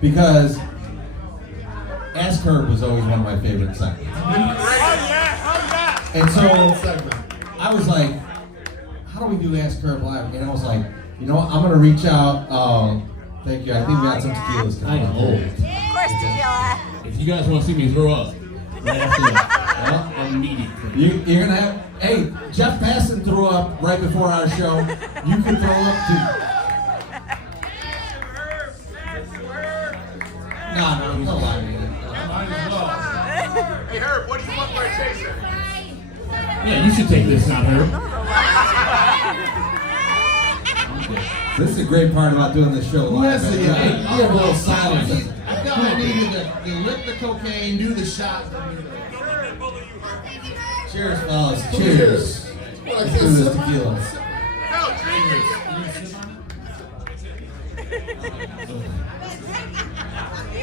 because Ask Herb was always one of my favorite segments. And so I was like, how do we do Ask Herb Live? And I was like, you know what, I'm going to reach out. Thank you. I think we got some tequilas. I know. Of course, tequila. If you guys want to see me throw up, right after that, I'm immediate. You're going to have, hey, Jeff Passon threw up right before our show. You can throw up too. No, don't lie to me. Hey Herb, what do you want for a chaser? Yeah, you should take this now, Herb. This is a great part about doing this show live. Listen, You have a little silence. I thought I needed to lick the cocaine, do the shot. Cheers, fellas. Cheers. Let's do this tequila. No, drink it.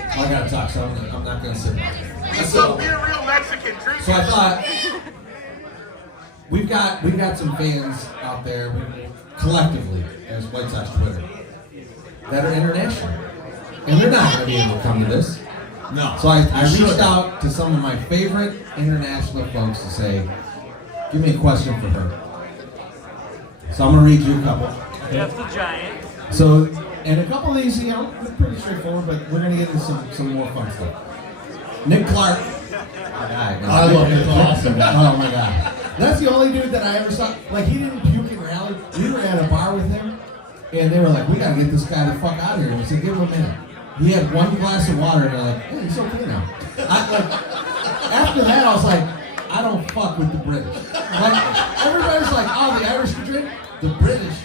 I gotta talk, so I'm not gonna sit back. Be a real Mexican. Drink So I it. thought we've got some fans out there collectively as White Sox Twitter that are international, and they're not gonna be able to come to this. No. So I reached out to some of my favorite international folks to say, give me a question for her. So I'm gonna read you a couple. Jeff the Giant. So, and a couple of these, they're pretty straightforward, but we're gonna get into some more fun stuff. Nick Clark. I love Nick Clark. Oh my God. That's the only dude that I ever saw. Like, he didn't puke in rally. We were at a bar with him, and they were like, we gotta get this guy the fuck out of here. And we said, give him a minute. He had one glass of water, and they're like, hey, he's okay now. After that, I was like, I don't fuck with the British. Like, everybody's like, oh, the Irish can drink? The British,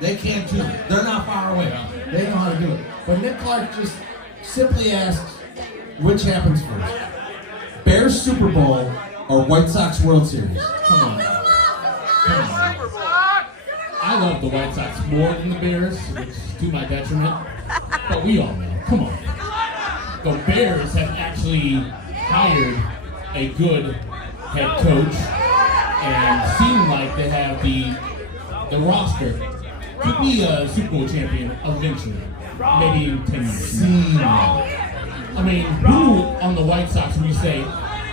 they can't do it. They're not far away. They know how to do it. But Nick Clark just simply asks, which happens first? Bears Super Bowl or White Sox World Series? Come on. I love the White Sox more than the Bears, which is to my detriment. But we all know. Come on. The Bears have actually hired a good head coach and seem like they have the roster to be a Super Bowl champion eventually. Maybe in 10 years. I mean, who on the White Sox would you say,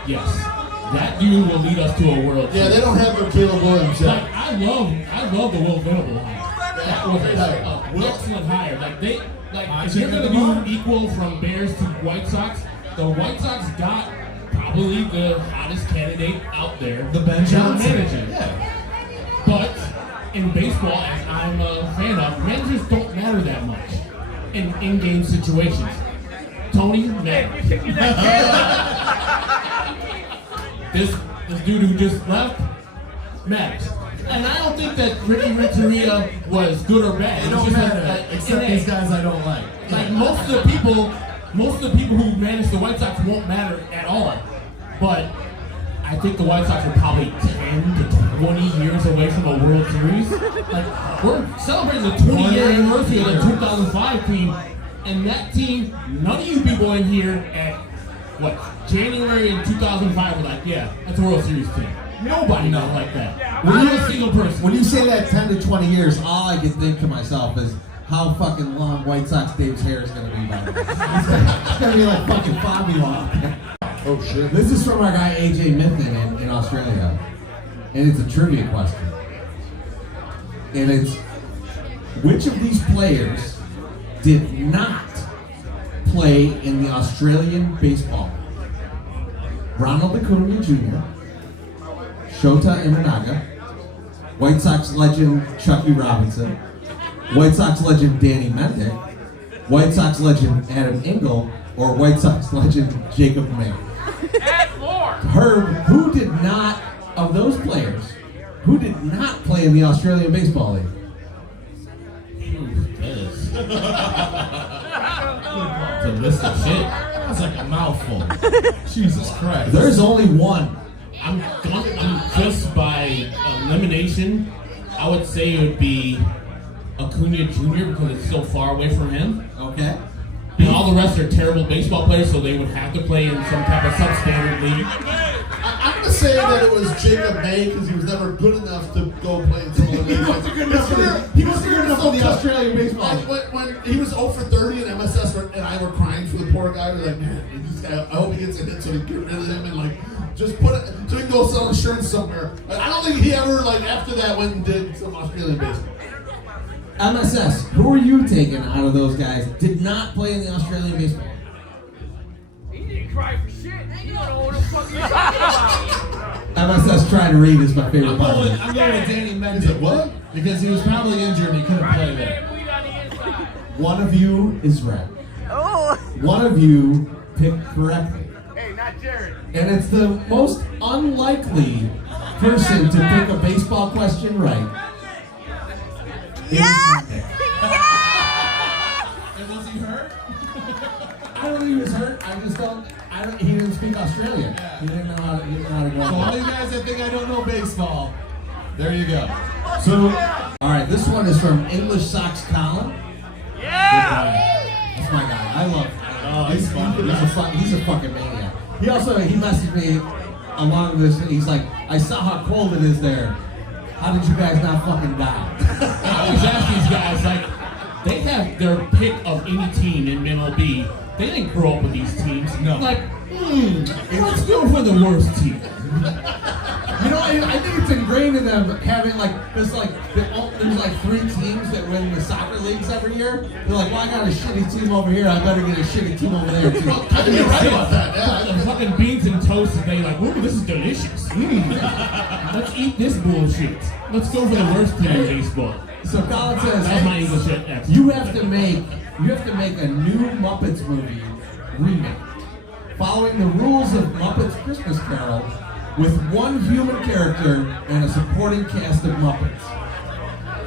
yes, that dude will lead us to a World Series? Yeah, they don't have their Caleb Williams yet. Like, I love the Will Venable hire. That was an excellent hire. If you're gonna do equal from Bears to White Sox, the White Sox got probably the hottest candidate out there, The Ben Johnson manager. Yeah. But in baseball, as I'm a fan of, managers don't matter that much in in-game situations. Tony matters. This dude who just left matters. And I don't think that Ricky Renteria was good or bad. They don't matter, except these guys I don't like. Like most of the people who manage the White Sox won't matter at all. But I think the White Sox are probably 10 to 20 years away from a World Series. Like, we're celebrating the 20-year anniversary of the 2005 team, and that team, none of you people in here at January in 2005 were like, yeah, that's a World Series team. Nobody knows like that. Not a single person. When you say that 10 to 20 years, all I can think to myself is how fucking long White Sox Dave's hair is going to be by then. It's going to be like fucking Bobby long. Oh shit. This is from our guy AJ Mithin in Australia. And it's a trivia question. And it's, which of these players did not play in the Australian baseball? Ronald Acuna Jr., Shota Imanaga, White Sox legend Chucky Robinson, White Sox legend Danny Mendick, White Sox legend Adam Engel, or White Sox legend Jacob May? Add more. Herb, who did not, of those players, who did not play in the Australian Baseball League? It's a list of shit. That's like a mouthful. Jesus Christ. There's only one. I'm just by elimination, I would say it would be Acuna Jr. because it's so far away from him. Okay. And all the rest are terrible baseball players, so they would have to play in some type of substandard league. I'm gonna say that it was Jacob May because he was never good enough to go play in some of the He wasn't good enough for the Australian baseball. When he was 0 for 30 and MSS and I were crying for the poor guy, we were like, man, this guy, I hope he gets a hit so we get rid of him and like just put it so he can go sell insurance somewhere. But I don't think he ever like after that went and did some Australian baseball. MSS, who are you taking out of those guys? Did not play in the Australian baseball. He didn't cry for shit. You don't know what the fuck you're talking about. MSS trying to read is my favorite I'm part. going with Danny Mendick. What? Because he was probably injured and he couldn't play there. Man, we on the inside. One of you is right. Oh. One of you picked correctly. Hey, not Jared. And it's the most unlikely person to pick a baseball question right. Yeah. And was he hurt? I don't think he was hurt. I just don't. He didn't speak Australian. He didn't know how to go. So all you guys that think I don't know baseball, there you go. So, all right, this one is from English Sox Colin. Yeah! That's my guy. I love him. Oh, he's fun. He's a fucking maniac. He messaged me along this. He's like, I saw how cold it is there. How did you guys not fucking die? I always ask these guys, like, they have their pick of any team in MLB. They didn't grow up with these teams. No. Like, let's go for the worst team. You know, I think it's ingrained in them having like this there's like 3 teams that win the soccer leagues every year. They're like, well, I got a shitty team over here. I better get a shitty team over there too. I think you're right about that. Yeah. The fucking beans and toast today, like, ooh, this is delicious. Let's eat this bullshit. Let's go for the worst team in baseball. So Colin says, That's my English accent. you have to make a new Muppets movie remake, following the rules of Muppets Christmas Carol, with one human character and a supporting cast of Muppets.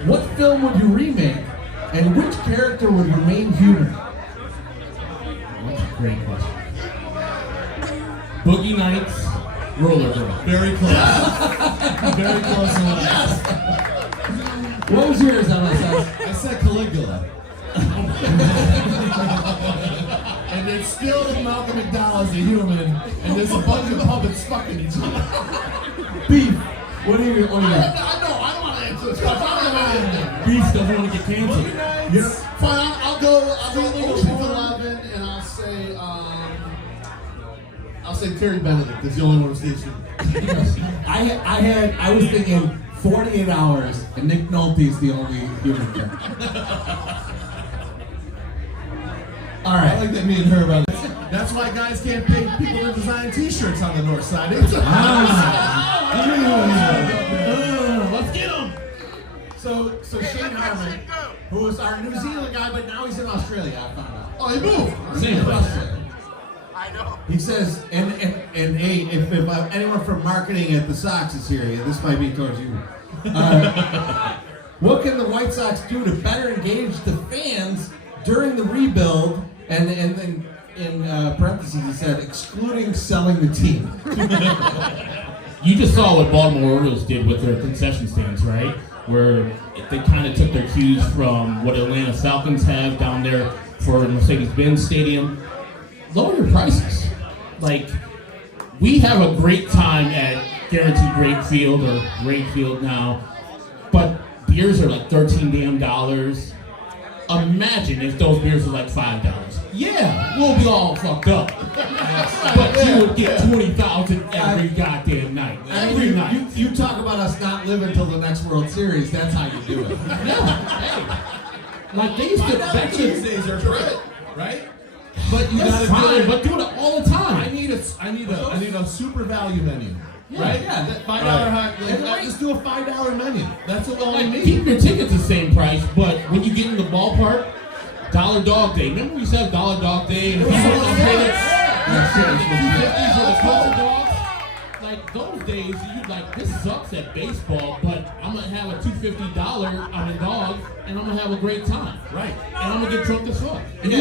What film would you remake, and which character would remain human? That's a great question. Boogie Nights, Roller Girl. Very close. Very close to what I said. What was yours, MSS? I said Caligula. And it's still Malcolm McDowell as a human, and there's a bunch of puppets fucking each other. Beef. What do you got? I don't want to answer this question. I don't know anything. Beef doesn't want to get canceled. Yeah. Fine, I'll go Ocean's 11, and I'll say Terry Benedict is the only one who stays human. I was thinking 48 Hours, and Nick Nolte is the only human character. All I right. like that me and her about this. That's why guys can't pay people to design t-shirts on the north side. Let's get him. So Shane Harmon, who was our New Zealand guy, but now he's in Australia. I found out. Oh, he moved. Same question. I know. He says, and hey, if anyone from marketing at the Sox is here, this might be towards you. What can the White Sox do to better engage the fans during the rebuild? And then in parentheses he said, excluding selling the team. You just saw what Baltimore Orioles did with their concession stands, right? Where they kind of took their cues from what Atlanta Falcons have down there for Mercedes-Benz Stadium. Lower your prices. Like, we have a great time at Guaranteed Rate Field, or Rate Field now, but beers are like $13 damn. Imagine if those beers were like $5. Yeah, we'll be all fucked up. But you would get 20,000 every goddamn night. Every night. You talk about us not living till the next World Series. That's how you do it. Hey, like they used to back in the days are great, right? But you That's gotta do fine. it, but do it all the time. I need a super value menu, right? Yeah, $5 hot. Just do a $5 menu. That's what all I Like, need. keep your tickets the same price, but when you get in the ballpark, Dollar Dog Day. Remember we said Dollar Dog Day and people were tickets? $250 for the couple dogs. Like those days, you like this sucks at baseball, but I'm gonna have a $250 on a dog, and I'm gonna have a great time, right? And I'm gonna get drunk as fuck. Yeah,